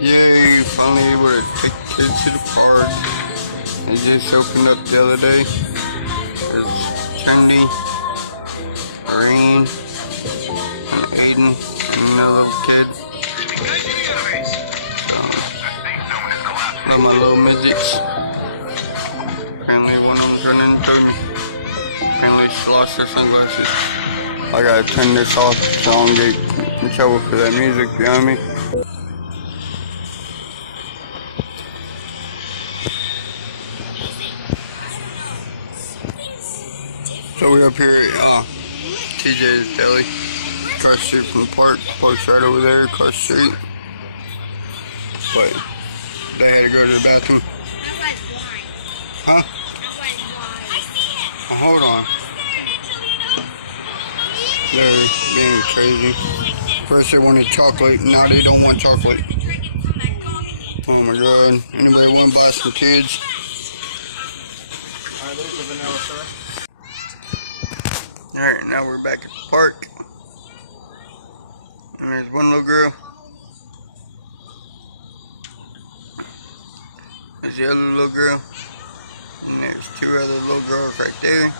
Yay, finally able to take kids to the park. They just opened up the other day. It's Trendy, Rain, and Aiden, and another little kid. So, my little midgets. Apparently one of them's running through me. Apparently she lost her sunglasses. I gotta turn this off so I don't get in trouble for that music behind me. So we're up here at TJ's Deli, across the street from the park. Park's right over there, across the street. But they had to go to the bathroom. Huh? Oh, hold on. They're being crazy. First they wanted chocolate, now they don't want chocolate. Oh my god. Anybody want to buy some kids? Alright, there's the vanilla, sir. Alright, now we're back at the park. And there's one little girl. There's the other little girl. And there's two other little girls right there.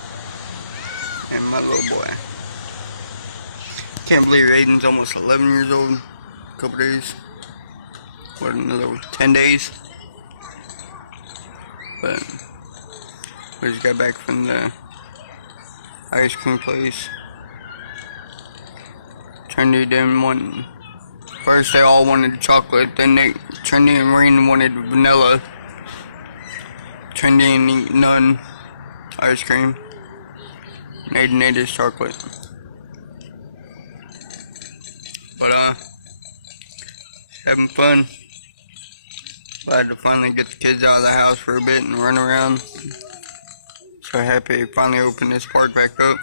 And my little boy. Can't believe Aiden's almost 11 years old. A couple days. What, another 10 days? But we just got back from the ice cream place. Trendy didn't want. First they all wanted chocolate, then Trendy and Rain wanted vanilla. Trendy and none ice cream. Aiden ate his chocolate. But having fun. Glad to finally get the kids out of the house for a bit and run around. So happy they finally opened this park back up.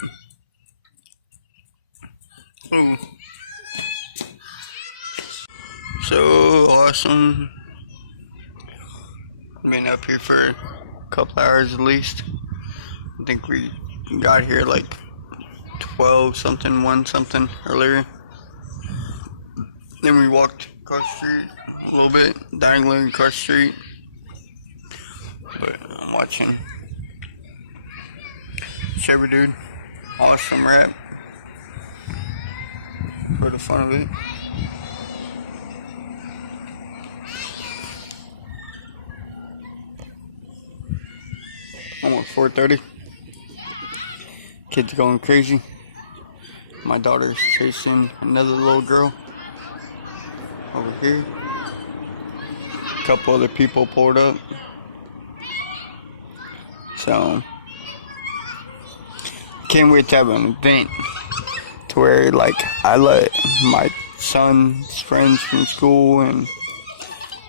Ooh. So awesome. Been up here for a couple hours at least. I think we got here like 12 something, 1 something earlier. Then we walked across the street a little bit, diagonally across the street. But I'm watching Chevy Dude, awesome rap, for the fun of it. Almost 4:30. Kids going crazy. My daughter's chasing another little girl over here. A couple other people pulled up. So can't wait to have an event to where like I let my son's friends from school and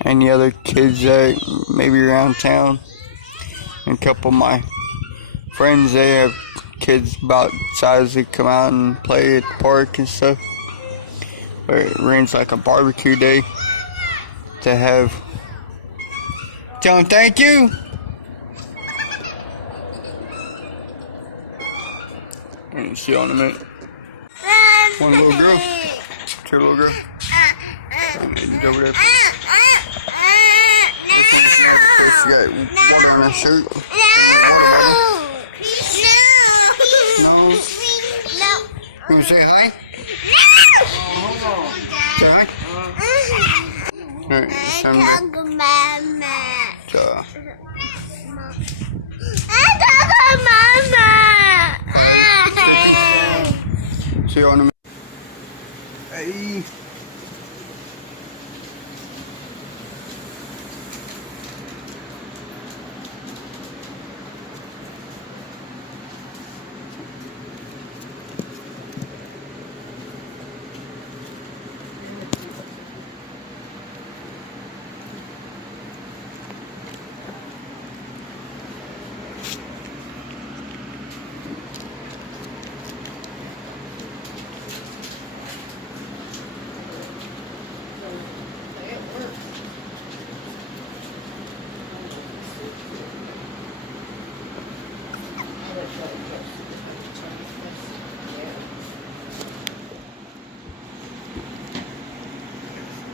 any other kids that maybe around town, and a couple of my friends, they have kids about size that come out and play at the park and stuff. But it rains like a barbecue day to have. Tell them thank you. And see on a minute. One little girl. Two little girl. And Aiden's over there. She got water on her shirt. No. You wanna say hi? Say hi? Alright, it's time to see you on a minute. Hey.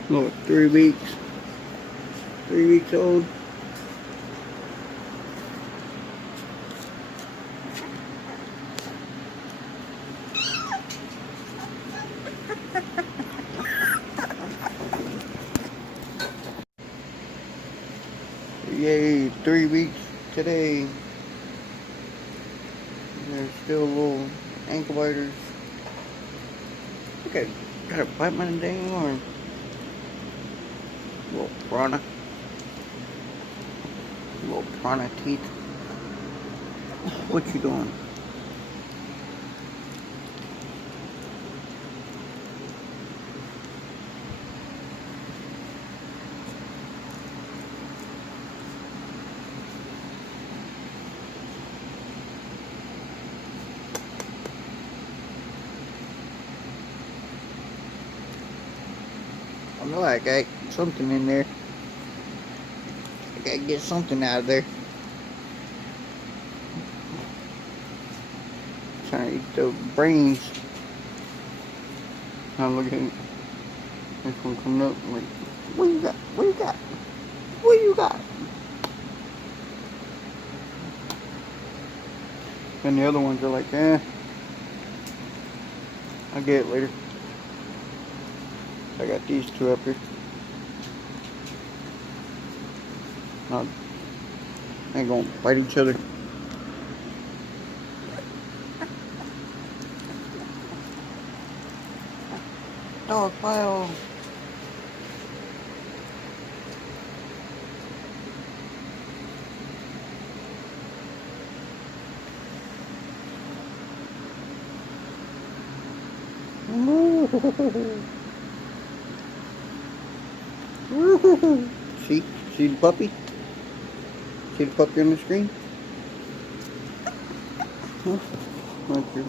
Look, 3 weeks. 3 weeks old. Yay, 3 weeks today. There's still little ankle biters. Look at, gotta bite my dang arm. Little piranha. Little piranha teeth. What you doing? I know I got something in there. I gotta get something out of there. Trying to eat the brains. Now look at it. This one coming up. Like, what you got? What you got? What you got? And the other ones are like, I'll get it later. I got these two up here. Not, ain't gonna bite each other. Dog pile. See the puppy? See the puppy on the screen? Huh? Why don't you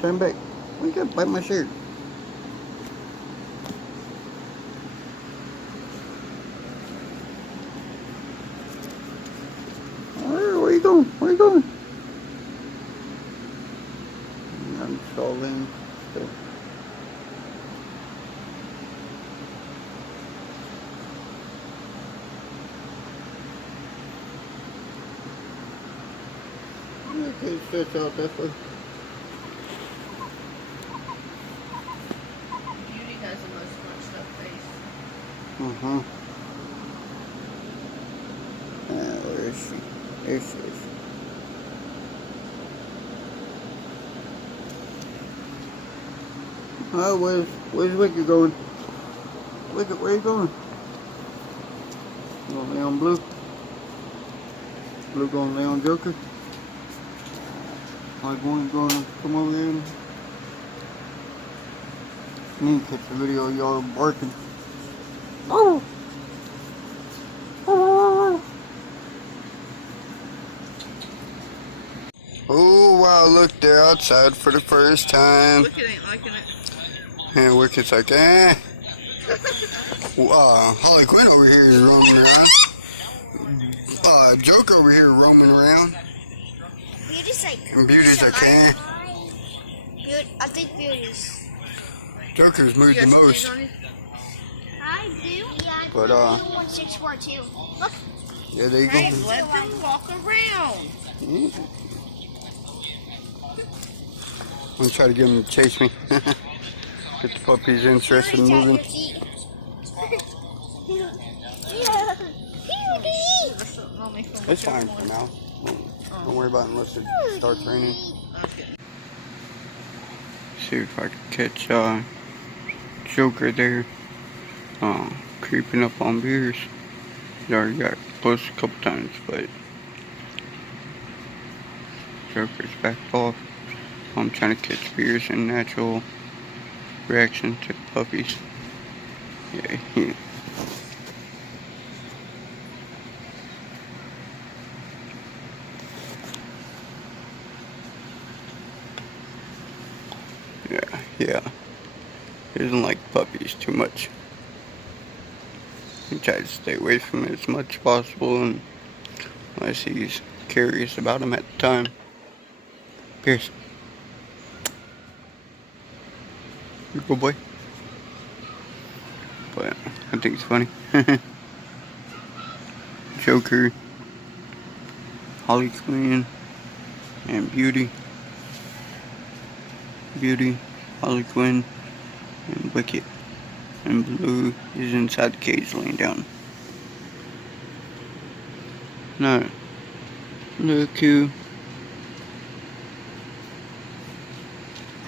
turn back? Why you gotta bite my shirt? Where you going? Where you going? I'm stalling still. Okay, stretch out that way. Beauty has the most scrunched up face. Where is she? There she is. Oh, where's Wicked going? Wicked, where you going? You gonna lay on Blue? Blue gonna lay on Joker? Like one's gonna come over here and need to catch a video of y'all barking. Oh! Oh wow, look, they're outside for the first time. Wicked ain't liking it. And Wicked's like, Harley Quinn over here is roaming around. Joker over here roaming around. Beauty's like, And Beauty's like, I think Beauty's. Joker's moved the most. I do. Yeah, But, 1642. Look. Yeah, there you go. Hey, let them walk around. Yeah. I'm gonna try to get him to chase me. Get the puppies interested in moving. It's fine for now. Don't worry about it unless it starts raining. Okay. See if I can catch Joker there, creeping up on Beers. He already got close a couple times, but Joker's backed off. I'm trying to catch Beers in natural reaction to the puppies. Yeah. Yeah. He doesn't like puppies too much. He tries to stay away from it as much as possible, and unless he's curious about them at the time. Pierce. You good boy. But I think it's funny. Joker, Holly Quinn, and Beauty. Beauty, Holly Quinn, and Wicket. And Blue is inside the cage laying down. Now, look who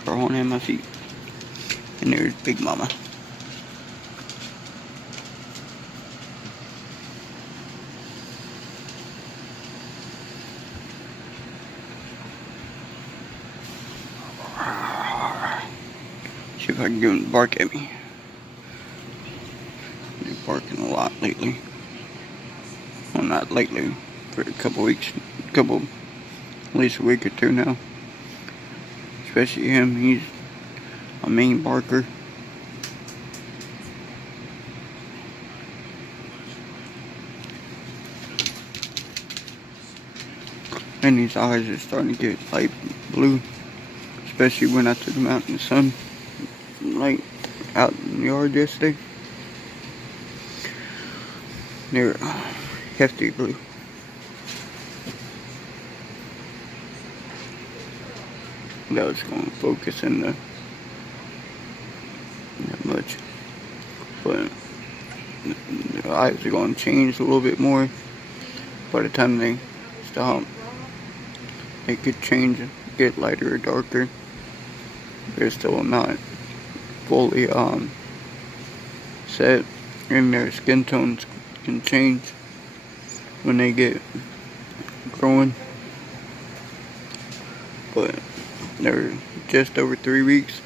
are on at my feet. And there's Big Mama. See if I can get him to bark at me. They're barking a lot lately. Well, not lately, for a couple weeks, at least a week or two now. Especially him, he's a mean barker. And his eyes are starting to get light blue, especially when I took him out in the sun, like out in the yard yesterday. They're hefty blue. That was going to focus in that much, but the eyes are going to change a little bit more by the time they stop. They could change, get lighter or darker. They're still not fully set, and their skin tones can change when they get growing. But they're just over 3 weeks,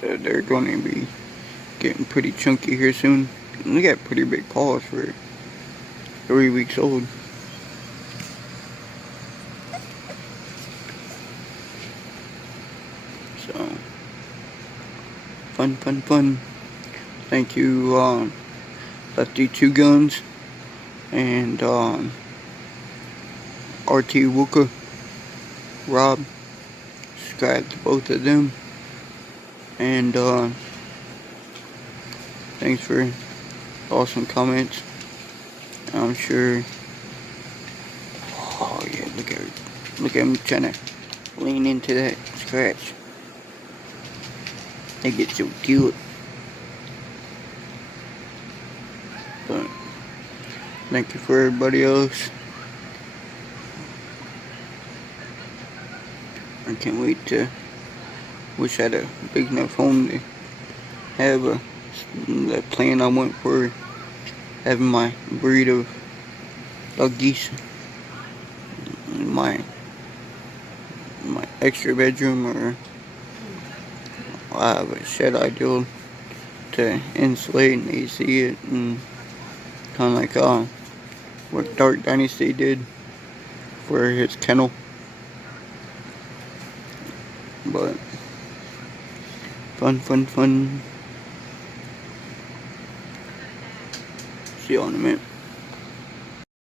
so they're going to be getting pretty chunky here soon. And they got pretty big paws for 3 weeks old. So fun. Thank you, Lefty Two Guns and RT Wooka, Rob. Subscribe to both of them, and thanks for awesome comments. I'm sure. Oh yeah, look at him trying to lean into that scratch. They get so cute. But thank you for everybody else. I can't wait to. Wish I had a big enough home to have that plan I went for, having my breed of doggies in my extra bedroom, or I have a shed I built to insulate and AC it, and kind of like what Dark Dynasty did for his kennel. But fun. See you in a minute.